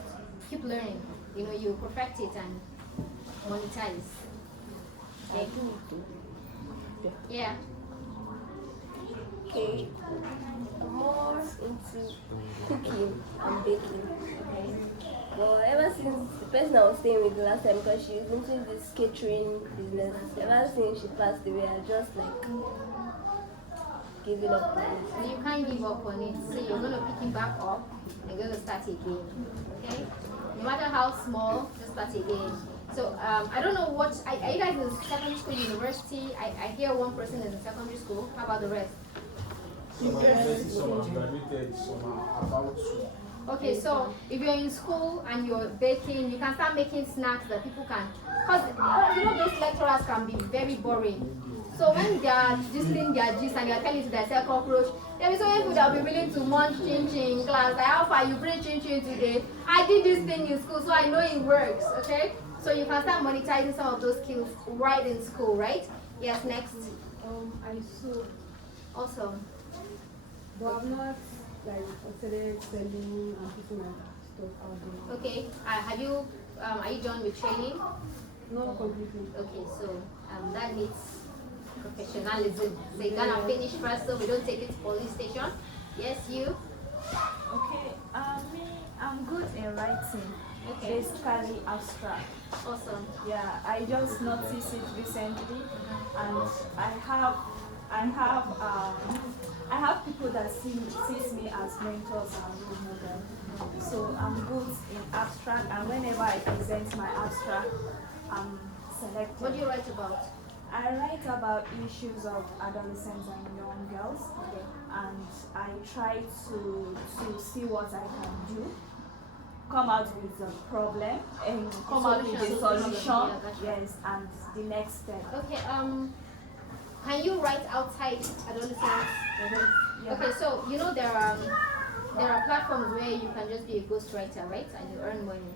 keep learning. You know, you perfect it and monetize. Okay. Yeah. Okay, I'm more into cooking and baking. Okay. But ever since the person I was staying with the last time, because she's into this catering business, ever since she passed away, I just like giving up on it. So you can't give up on it. So you're gonna pick it back up and you're gonna start again. Okay? No matter how small, just start again. So I don't know what are you guys in secondary school, university? I hear one person is in secondary school. How about the rest? Graduated summer about to. Okay, so if you're in school and you're baking, you can start making snacks that people can, because you know those lecturers can be very boring. So when they are gisting their gist and they are telling you to dissect cockroach, there is some people that will be willing to munch chin chin in class. Like, how far you bring chin chin today? I did this thing in school, so I know it works. Okay, so you can start monetizing some of those skills right in school, right? Yes, next. I sew, Awesome. but I'm not like considered selling and putting my stuff out there. Okay, have you? Are you done with training? Not completely. Okay, so that needs professionalism. So you're gonna finish first, so we don't take it to police station. Yes, you. Okay, me, I'm good in writing, Okay. basically abstract. Awesome. Yeah, I just noticed it recently, and I have people that sees me as mentors and role models. So I'm good in abstract, and whenever I present my abstract, I'm selected. What do you write about? I write about issues of adolescents and young girls, Okay. and I try to see what I can do, come out with a problem, and come out with a Solution. solution. Yeah, gotcha. Yes, and the next step. Okay. Can you write outside adolescents? Yeah. Okay, so you know there are platforms where you can just be a ghostwriter, right? And you earn money.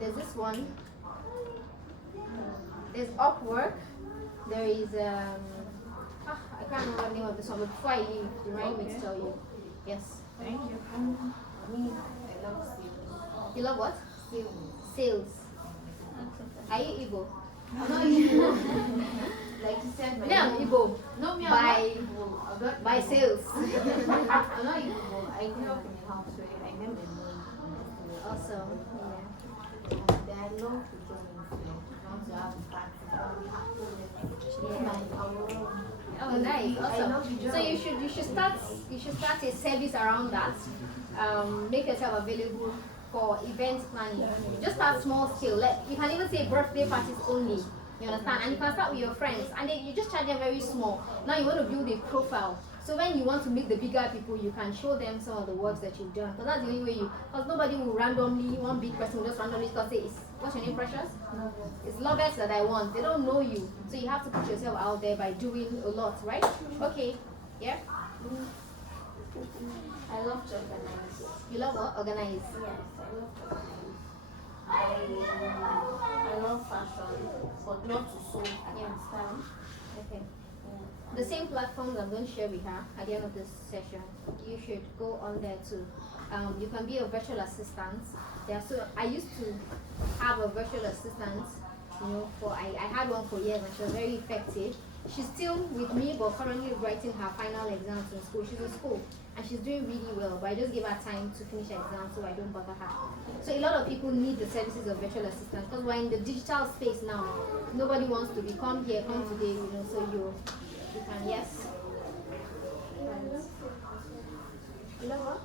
There's this one. There's Upwork. There is I can't remember the name of this one, but before I leave, remind me to tell you. Yes. Thank you. Me, I love sales. You love what? Sales. Are you Igbo? I'm not Igbo. Like you said, my Me, I'm name- Igbo. No, me, I'm By- not Igbo. I'm not By Igbo. sales. I'm not Igbo. I grew up in a house where I never known. Awesome. Then I love to join I want to have a party. Oh, nice. I Awesome. love the So you should start a service around that. Make yourself available for event planning. Just start small scale. Like you can even say birthday parties only. You understand? And you can start with your friends, and then you just charge them very small. Now you want to build a profile. So when you want to meet the bigger people, you can show them some of the works that you've done. Because that's the only way because nobody will randomly, one big person will just randomly start say, what's your name, Precious? It's Lovett that I want. They don't know you. So you have to put yourself out there by doing a lot, right? Okay. Yeah? I love to organize. You love what? Organize. Yes, I love to organize. I love fashion, but not to sew. I can style. Okay. The same platforms I'm going to share with her at the end of this session, you should go on there too. You can be a virtual assistant. So I used to have a virtual assistant, I had one for years and she was very effective. She's still with me but currently writing her final exams in school. She's in school and she's doing really well, but I just give her time to finish her exam so I don't bother her. So a lot of people need the services of virtual assistants because we're in the digital space now. Nobody wants to be come here, come today, so you can, yes. You know what?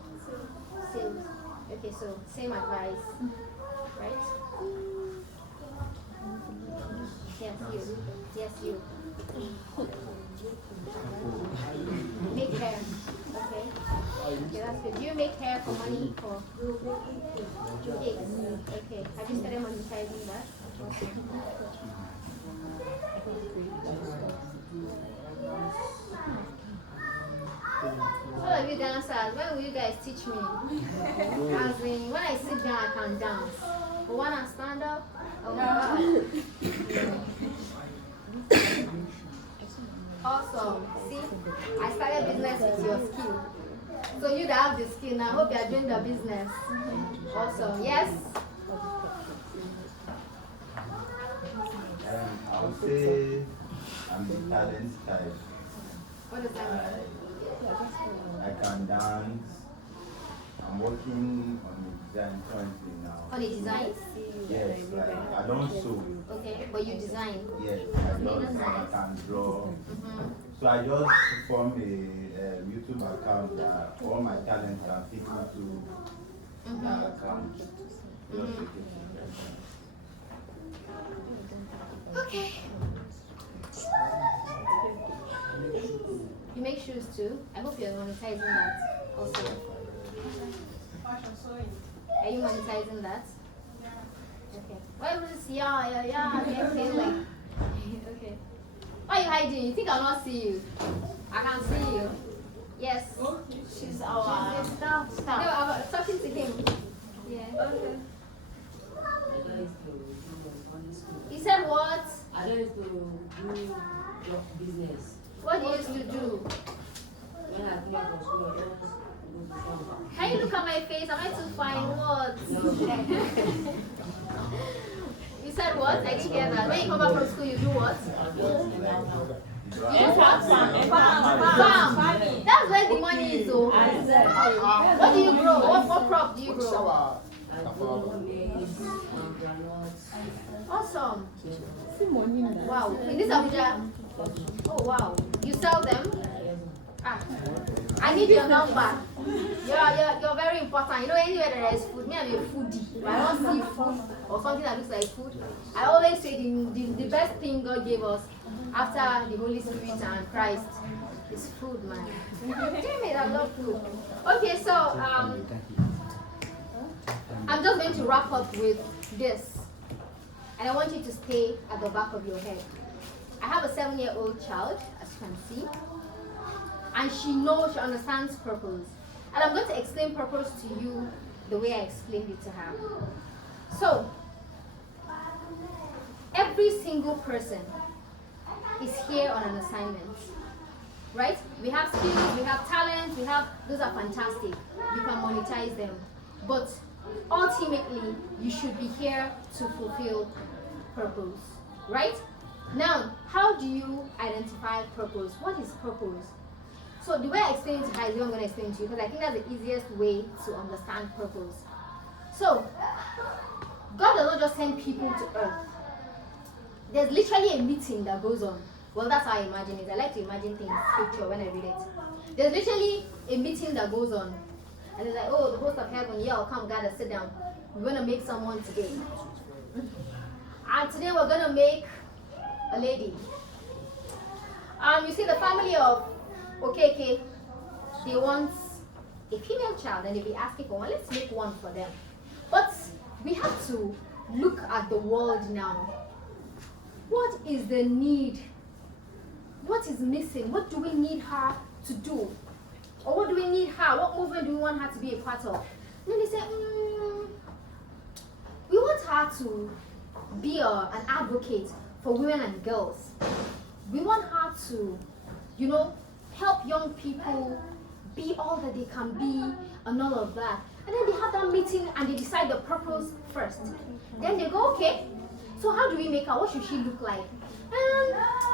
Sales. Okay, so same advice, right? Yes, you. Yes, you. Make hair. Okay. Okay, that's good. Do you make hair for money or? Yes. Okay. Have you started monetizing that? All of you dancers, when will you guys teach me? As in, when I sit down, I can dance. But when I stand up, oh my God. Awesome. See, I started business with your skill. So you that have the skill now, I hope you are doing the business. Awesome. Yes? I would say I'm the talent type. What does that mean? I can dance. I'm working on the design currently now. On the design? Yes, like I don't sew. Okay, but you design. Yes, I can draw. So I just formed a YouTube account that all my talents can fit into that account. Just take it. Okay. You make shoes too? I hope you're monetizing that also. Are you monetizing that? Okay. Why was this? Yeah. Okay, like. Okay. Why are you hiding? You think I'll not see you? I can see you. Yes. She's our Stop. No, I'm talking to him. Yeah. Okay. He said what? I used to do your business. What do you used to do? When I came from school, I just go to Samba. Can you look at my face? Am I too fine? What? You said what? I didn't hear that. When you come back from school, you do what? You do what? Farm. That's where the money is, though. What do you grow? What crop do you grow? I grow maize, groundnuts. Awesome. Wow. In this Abuja? Oh, wow. You sell them? Ah. I need your number. You're very important. You know, anywhere there is food, me, I'm a foodie. If I don't see food or something that looks like food, I always say the best thing God gave us after the Holy Spirit and Christ is food, man. Damn it, I love food. Okay, so I'm just going to wrap up with this. And I want you to stay at the back of your head. I have a 7-year-old child, as you can see. And she understands purpose. And I'm going to explain purpose to you the way I explained it to her. So, every single person is here on an assignment. Right? We have skills, we have talents, those are fantastic. You can monetize them. But ultimately, you should be here to fulfill purpose, right? Now, how do you identify purpose? What is purpose? So the way I explain it to her is the way I'm going to explain to you, because I think that's the easiest way to understand purpose. So, God does not just send people to earth. There's literally a meeting that goes on. Well, that's how I imagine it. I like to imagine things picture when I read it. There's literally a meeting that goes on. And it's like, oh, the host of heaven, yeah, come gather, sit down. We're going to make someone today. And today we're going to make a lady. You see the family of Okeke, they want a female child and they'll be asking for one. Let's make one for them. But we have to look at the world now. What is the need? What is missing? What do we need her to do? Or what do we need her? What movement do we want her to be a part of? And then they say, we want her to be an advocate for women and girls. We want her to, help young people be all that they can be and all of that. And then they have that meeting and they decide the purpose first. Then they go, okay, so how do we make her? What should she look like?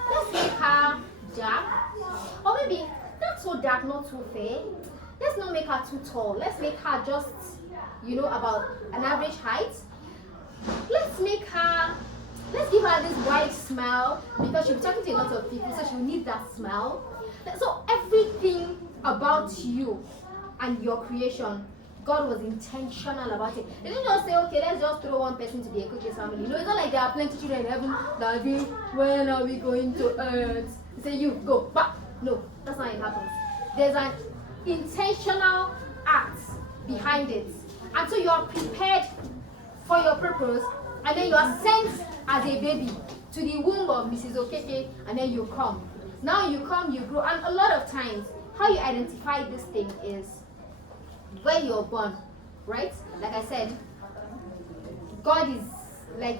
Let's make her dark. Or maybe not so dark, not too fair. Let's not make her too tall. Let's make her just, about an average height. Let's give her this wide smile because she'll be talking to a lot of people, so she'll need that smile. So everything about you and your creation, God was intentional about it. They didn't just say, okay, let's just throw one person to be a cookie's family. It's not like there are plenty of children in heaven that be, when are we going to earth? They say, you go back. No, that's not how it happens. There's an intentional act behind it. And so you are prepared for your purpose, and then you are sent as a baby to the womb of Mrs. Okeke, and then you come. Now you come, you grow, and a lot of times, how you identify this thing is when you're born, right? Like I said, God is like,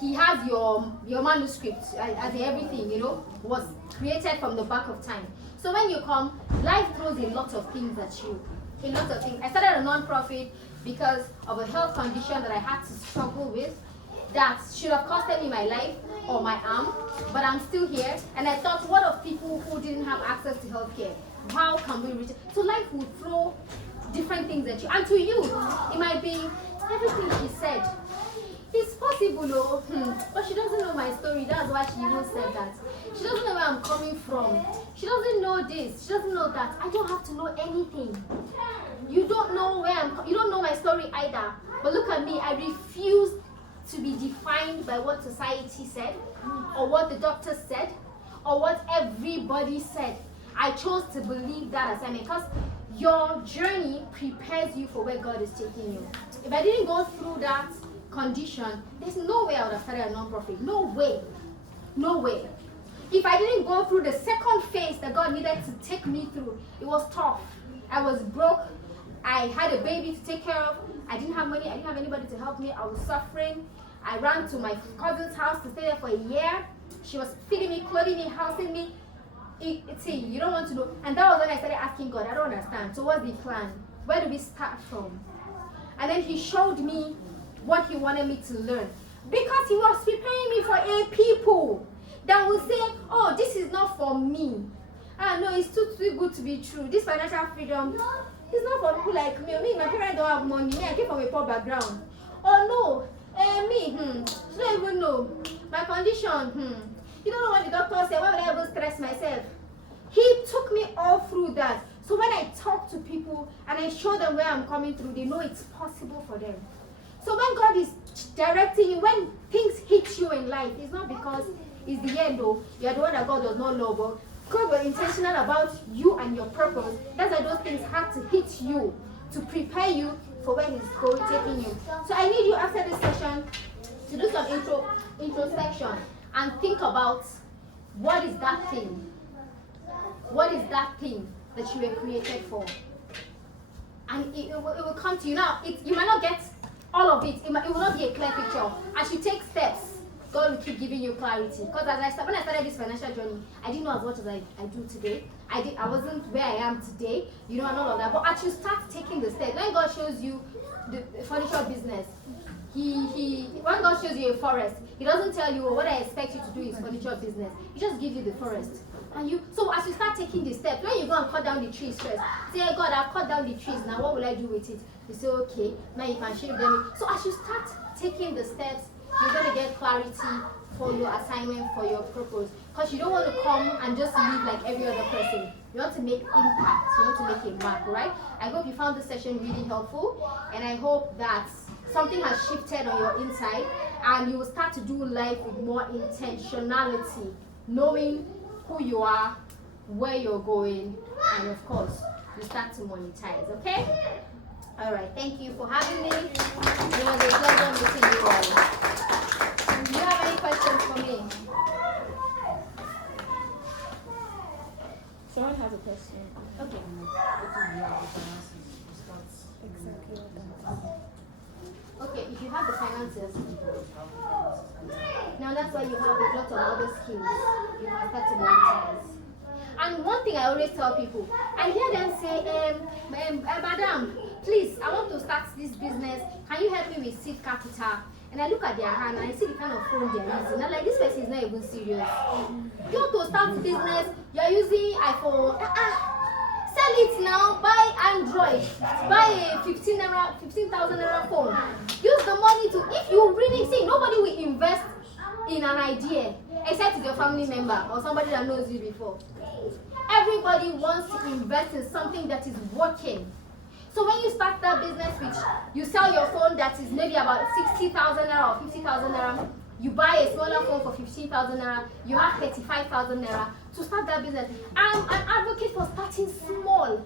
He has your manuscript, as in everything, was created from the back of time. So when you come, life throws a lot of things at you. A lot of things. I started a non-profit because of a health condition that I had to struggle with that should have costed me my life or my arm, but I'm still here. And I thought, what of people who didn't have access to healthcare? How can we reach it? So life will throw different things at you. And to you, it might be everything she said. It's possible, but she doesn't know my story. That's why she even said that. She doesn't know where I'm coming from. She doesn't know this. She doesn't know that. I don't have to know anything. You don't know you don't know my story either. But look at me. I refuse to be defined by what society said, or what the doctor said, or what everybody said. I chose to believe that assignment because your journey prepares you for where God is taking you. If I didn't go through that condition, there's no way I would have started a non-profit. No way. No way. If I didn't go through the second phase that God needed to take me through, it was tough. I was broke. I had a baby to take care of. I didn't have money. I didn't have anybody to help me. I was suffering. I ran to my cousin's house to stay there for a year. She was feeding me, clothing me, housing me. You don't want to know. And that was when I started asking God, I don't understand. So what's the plan? Where do we start from? And then He showed me what He wanted me to learn. Because He was preparing me for a people that will say, oh, this is not for me. No, it's too good to be true. This financial freedom is not for people like me. My parents don't have money. I came from a poor background. Oh no, me, you don't even know. My condition, you don't know what the doctor said. Why would I ever stress myself? He took me all through that. So when I talk to people and I show them where I'm coming through, they know it's possible for them. So when God is directing you, when things hit you in life, it's not because it's the end though. You're the one that God does not love, but God was intentional about you and your purpose. That's why those things had to hit you to prepare you for where He's taking you. So I need you after this session to do some introspection and think about what is that thing? What is that thing that you were created for? And it will come to you. Now, you might not get all of it. It will not be a clear picture. As you take steps, God will keep giving you clarity. Because when I started this financial journey, I didn't know as much as I do today. I wasn't where I am today, and all of that. But as you start taking the steps, when God shows you the furniture business, when God shows you a forest, He doesn't tell you, what I expect you to do is furniture business. He just gives you the forest. And so as you start taking the steps, when you go and cut down the trees first, say, hey, God, I've cut down the trees, now what will I do with it? You say, okay, now you can shave them. So as you start taking the steps, you're going to get clarity for your assignment, for your purpose. Because you don't want to come and just live like every other person. You want to make impact. You want to make a mark, right? I hope you found this session really helpful. And I hope that something has shifted on your inside and you will start to do life with more intentionality, knowing who you are, where you're going, and of course, you start to monetize, okay? All right, thank you for having me. It was a pleasure meeting you all. Do you have any questions for me? Someone has a question. Okay. Exactly. Okay, if you have the finances, now that's why you have a lot of other skills you can start to monetize. And one thing I always tell people, I hear them say, Madam, please, I want to start this business. Can you help me with seed capital? And I look at their hand and I see the kind of phone they're using. I'm like, this person is not even serious. You want to start business, you're using iPhone. Sell it now, buy Android, buy a 15,000 naira phone. Use the money to, if you really see, nobody will invest in an idea except it's your family member or somebody that knows you before. Everybody wants to invest in something that is working. So when you start that business, which you sell your phone that is maybe about 60,000 naira or 50,000 naira, you buy a smaller phone for 15,000 naira, you have 35,000 naira to start that business. I'm an advocate for starting small.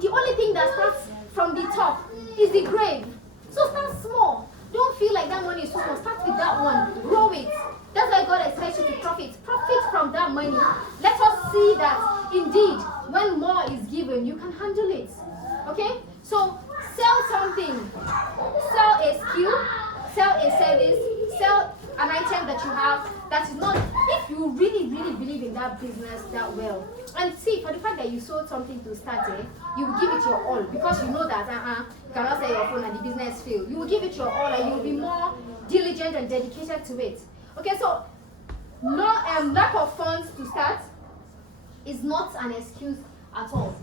The only thing that starts from the top is the grave. So start small. Don't feel like that money is so small. Start with that one. Grow it. That's why God expects you to profit. Profit from that money. Let us see that indeed, when more is given, you can handle it. Okay? So sell something. Sell a skill. Sell a service. Sell an item that you have that is not, if you really believe in that business that well. And see, for the fact that you sold something to start it, you will give it your all because you know that you cannot sell your phone and the business fail. You will give it your all and you will be more diligent and dedicated to it. Okay, so no lack of funds to start is not an excuse at all.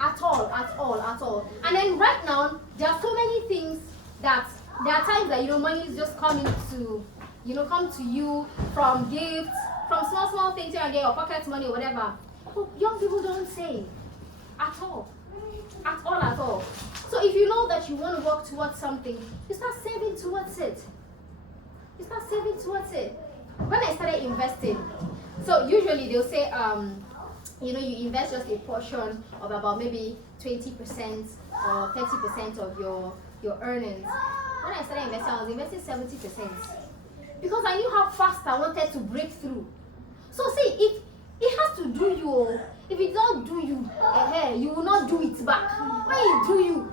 At all. And then right now, there are so many things that there are times that money is just coming to come to you from gifts, from small things here and there, your pocket money or whatever. But young people don't save at all. At all. So if you know that you want to work towards something, you start saving towards it. When I started investing, so usually they'll say, you invest just a portion of about maybe 20% or 30% of your earnings. When I started investing, I was investing 70% because I knew how fast I wanted to break through. So see, if it has to do you, if it don't do you, you will not do it back. When it do you,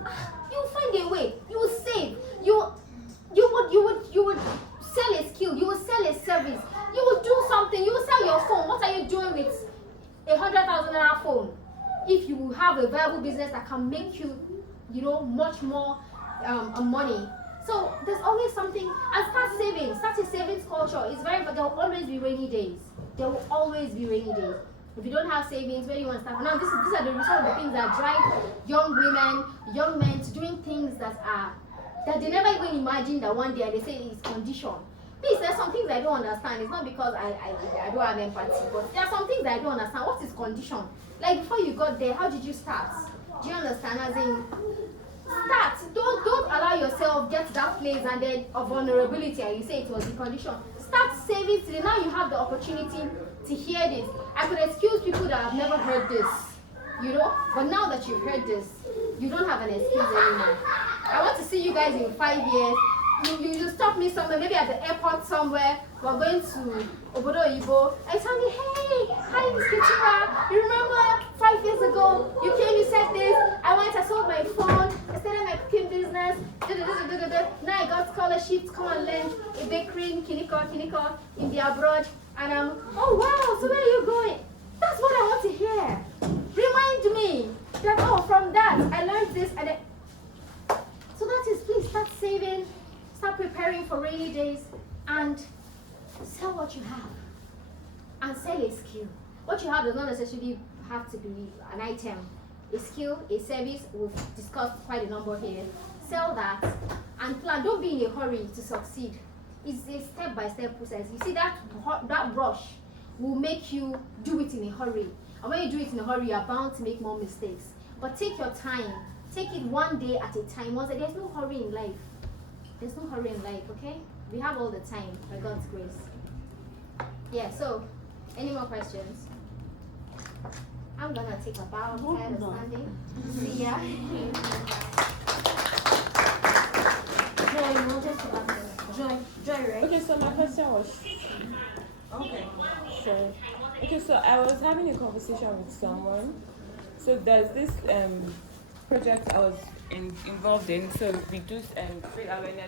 you will find a way. You will save. You would sell a skill. You will sell a service. You will do something. You will sell your phone. What are you doing with 100,000 naira phone? If you have a viable business that can make you, much more money. So there's always something, and start saving. Start a savings culture. It's very, but there will always be rainy days. If you don't have savings, where do you want to start? Now, these are the result of the things that drive young women, young men to doing things that they never even imagined that one day they say it's condition. Please, there's some things I don't understand. It's not because I don't have empathy, but there are some things I don't understand. What is condition? Like before you got there, how did you start? Do you understand? As in, start. Don't allow yourself get to that place and then of vulnerability and you say it was the condition. Start saving today. Now you have the opportunity to hear this. I could excuse people that have never heard this, but now that you've heard this, you don't have an excuse anymore. I want to see you guys in 5 years. You stop me somewhere, maybe at the airport somewhere. We're going to Obodo Oyibo. And tell me, hey, hi Miss Ketura. You remember 5 years ago, you came, you said this. I sold my phone. I started my cooking business. Now I got scholarship to come and learn a bakery in Kiniko in the abroad. And oh wow, so where are you going? That's what I want to hear. Remind me that, from that, I learned this. And so that is, please start saying. preparing for rainy days, and sell what you have. And sell a skill. What you have does not necessarily have to be an item. A skill, a service, we've discussed quite a number here. Sell that and plan. Don't be in a hurry to succeed. It's a step-by-step process. You see, that rush will make you do it in a hurry. And when you do it in a hurry, you're bound to make more mistakes. But take your time. Take it one day at a time. There's no hurry in life. There's no hurry in life, okay? We have all the time, by God's grace. Yeah, so, any more questions? I'm gonna take a bow. I'm tired of standing. See ya. Joy, you wanted to ask Joy, right? Okay, so my question was. Okay. So I was having a conversation with someone. So there's this project I was involved in. So we do create awareness.